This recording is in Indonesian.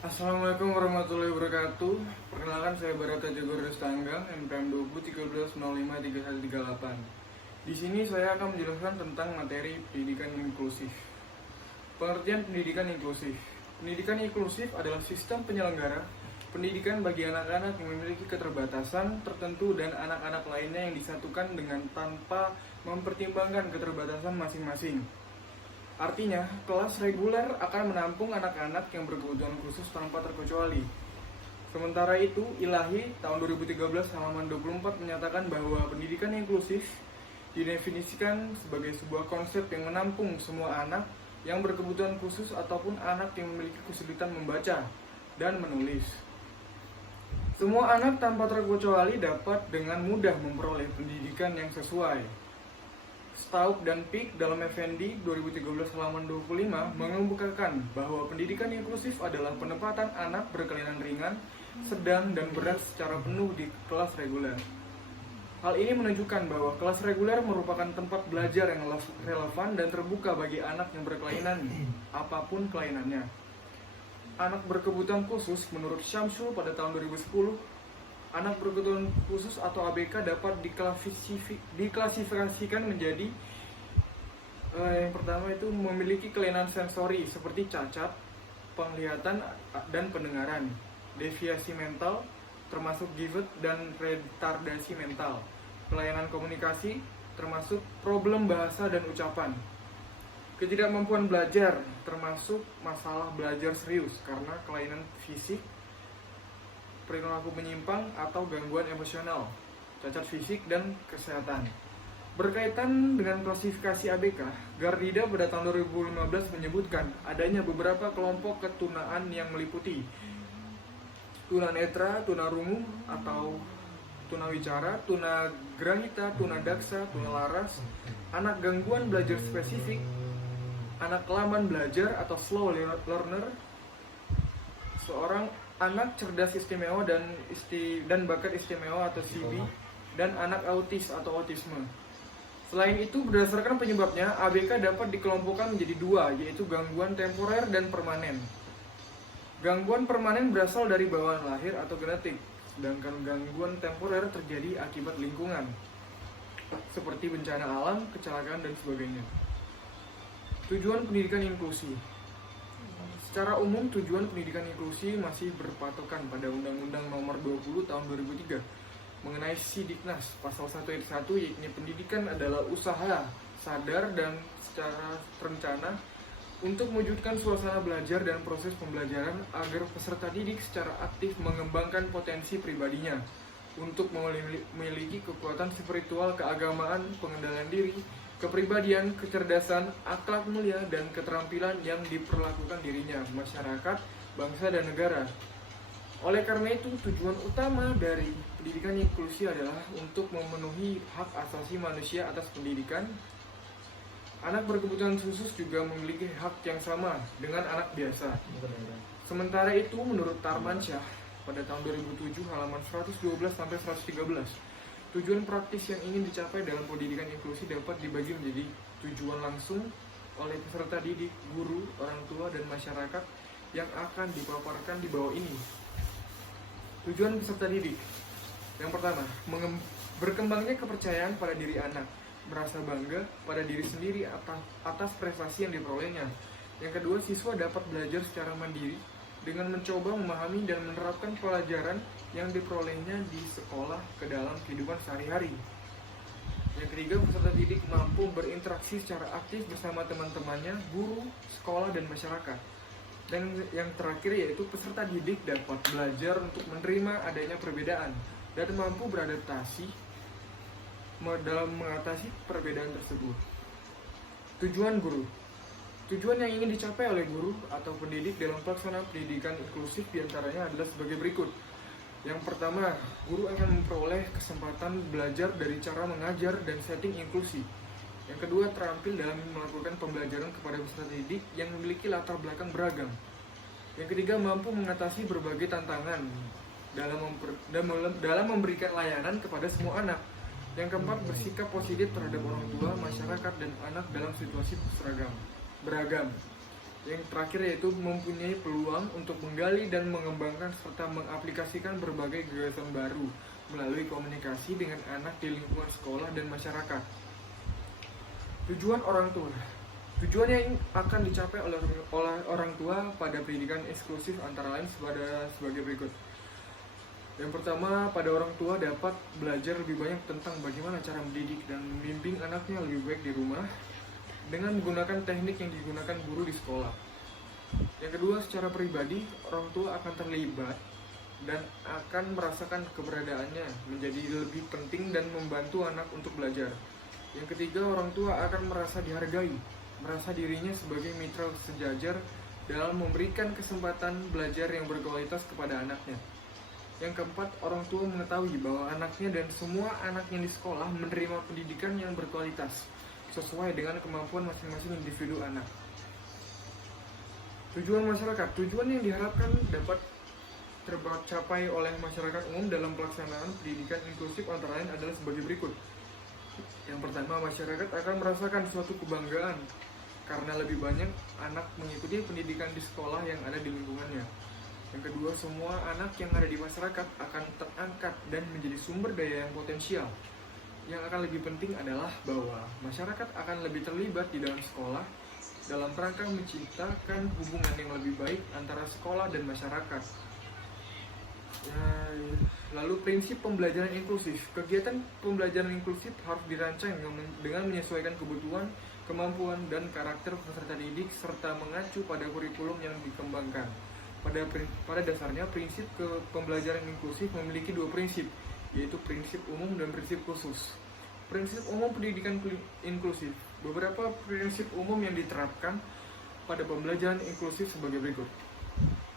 Assalamualaikum warahmatullahi wabarakatuh. Perkenalkan, saya Barata Jogor Destanggang, NPM 2013053138. Di sini saya akan menjelaskan tentang materi pendidikan inklusif. Pengertian pendidikan inklusif. Pendidikan inklusif adalah sistem penyelenggara pendidikan bagi anak-anak yang memiliki keterbatasan tertentu dan anak-anak lainnya yang disatukan dengan tanpa mempertimbangkan keterbatasan masing-masing. Artinya, kelas reguler akan menampung anak-anak yang berkebutuhan khusus tanpa terkecuali. Sementara itu, Ilahi tahun 2013 halaman 24 menyatakan bahwa pendidikan inklusif didefinisikan sebagai sebuah konsep yang menampung semua anak yang berkebutuhan khusus ataupun anak yang memiliki kesulitan membaca dan menulis. Semua anak tanpa terkecuali dapat dengan mudah memperoleh pendidikan yang sesuai. Staub dan Pick dalam Effendi 2013 halaman 25 mengemukakan bahwa pendidikan inklusif adalah penempatan anak berkelainan ringan, sedang, dan berat secara penuh di kelas reguler. Hal ini menunjukkan bahwa kelas reguler merupakan tempat belajar yang relevan dan terbuka bagi anak yang berkelainan, apapun kelainannya. Anak berkebutuhan khusus menurut Syamsul pada tahun 2010, anak berkebutuhan khusus atau ABK dapat diklasifikasikan menjadi yang pertama itu memiliki kelainan sensori seperti cacat penglihatan dan pendengaran, deviasi mental termasuk givet dan retardasi mental, kelainan komunikasi termasuk problem bahasa dan ucapan, ketidakmampuan belajar termasuk masalah belajar serius karena kelainan fisik, perilaku menyimpang atau gangguan emosional, cacat fisik, dan kesehatan. Berkaitan dengan klasifikasi ABK, Gardida pada tahun 2015 menyebutkan adanya beberapa kelompok ketunaan yang meliputi tunanetra, tunarungu atau tunawicara, tunagrahita, tunadaksa, tunalaras, anak gangguan belajar spesifik, anak lamban belajar atau slow learner, seorang anak cerdas istimewa dan bakat istimewa atau CB, dan anak autis atau autisme. Selain itu, berdasarkan penyebabnya, ABK dapat dikelompokkan menjadi dua, yaitu gangguan temporer dan permanen. Gangguan permanen berasal dari bawaan lahir atau genetik, sedangkan gangguan temporer terjadi akibat lingkungan, seperti bencana alam, kecelakaan, dan sebagainya. Tujuan pendidikan inklusi. Secara umum, tujuan pendidikan inklusi masih berpatokan pada Undang-Undang Nomor 20 Tahun 2003 mengenai Sidiknas Pasal 1 ayat 1, yakni pendidikan adalah usaha sadar dan secara terencana untuk mewujudkan suasana belajar dan proses pembelajaran agar peserta didik secara aktif mengembangkan potensi pribadinya untuk memiliki kekuatan spiritual, keagamaan, pengendalian diri, kepribadian, kecerdasan, akhlak mulia, dan keterampilan yang diperlakukan dirinya, masyarakat, bangsa, dan negara. Oleh karena itu, tujuan utama dari pendidikan inklusi adalah untuk memenuhi hak asasi manusia atas pendidikan. Anak berkebutuhan khusus juga memiliki hak yang sama dengan anak biasa. Sementara itu, menurut Tarmansyah pada tahun 2007 halaman 112-113, tujuan praktis yang ingin dicapai dalam pendidikan inklusi dapat dibagi menjadi tujuan langsung oleh peserta didik, guru, orang tua, dan masyarakat yang akan dipaparkan di bawah ini. Tujuan peserta didik. Yang pertama, berkembangnya kepercayaan pada diri anak, merasa bangga pada diri sendiri atas prestasi yang diperolehnya. Yang kedua, siswa dapat belajar secara mandiri dengan mencoba memahami dan menerapkan pelajaran yang diperolehnya di sekolah ke dalam kehidupan sehari-hari. Yang ketiga, peserta didik mampu berinteraksi secara aktif bersama teman-temannya, guru, sekolah, dan masyarakat. Dan yang terakhir yaitu peserta didik dapat belajar untuk menerima adanya perbedaan dan mampu beradaptasi dalam mengatasi perbedaan tersebut. Tujuan guru. Tujuan yang ingin dicapai oleh guru atau pendidik dalam pelaksanaan pendidikan inklusif diantaranya adalah sebagai berikut. Yang pertama, guru akan memperoleh kesempatan belajar dari cara mengajar dan setting inklusi. Yang kedua, terampil dalam melakukan pembelajaran kepada peserta didik yang memiliki latar belakang beragam. Yang ketiga, mampu mengatasi berbagai tantangan dalam memberikan layanan kepada semua anak. Yang keempat, bersikap positif terhadap orang tua, masyarakat, dan anak dalam situasi beragam. Yang terakhir yaitu mempunyai peluang untuk menggali dan mengembangkan serta mengaplikasikan berbagai gagasan baru melalui komunikasi dengan anak di lingkungan sekolah dan masyarakat. Tujuan orang tua. Tujuan yang akan dicapai oleh orang tua pada pendidikan inklusif antara lain sebagai berikut. Yang pertama, pada orang tua dapat belajar lebih banyak tentang bagaimana cara mendidik dan membimbing anaknya lebih baik di rumah dengan menggunakan teknik yang digunakan guru di sekolah. Yang kedua, secara pribadi, orang tua akan terlibat dan akan merasakan keberadaannya menjadi lebih penting dan membantu anak untuk belajar. Yang ketiga, orang tua akan merasa dihargai, merasa dirinya sebagai mitra sejajar dalam memberikan kesempatan belajar yang berkualitas kepada anaknya. Yang keempat, orang tua mengetahui bahwa anaknya dan semua anaknya di sekolah menerima pendidikan yang berkualitas sesuai dengan kemampuan masing-masing individu anak. Tujuan masyarakat. Tujuan yang diharapkan dapat tercapai oleh masyarakat umum dalam pelaksanaan pendidikan inklusif antara lain adalah sebagai berikut. Yang pertama, masyarakat akan merasakan suatu kebanggaan karena lebih banyak anak mengikuti pendidikan di sekolah yang ada di lingkungannya. Yang kedua, semua anak yang ada di masyarakat akan terangkat dan menjadi sumber daya yang potensial. Yang akan lebih penting adalah bahwa masyarakat akan lebih terlibat di dalam sekolah dalam rangka menciptakan hubungan yang lebih baik antara sekolah dan masyarakat. Lalu prinsip pembelajaran inklusif. Kegiatan pembelajaran inklusif harus dirancang dengan menyesuaikan kebutuhan, kemampuan, dan karakter peserta didik serta mengacu pada kurikulum yang dikembangkan. Pada dasarnya, prinsip pembelajaran inklusif memiliki dua prinsip, yaitu prinsip umum dan prinsip khusus. Prinsip umum pendidikan inklusif. Beberapa prinsip umum yang diterapkan pada pembelajaran inklusif sebagai berikut.